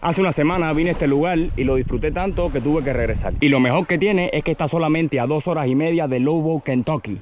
Hace una semana vine a este lugar y lo disfruté tanto que tuve que regresar. Y lo mejor que tiene es que está solamente a 2 horas y media de Louisville, Kentucky.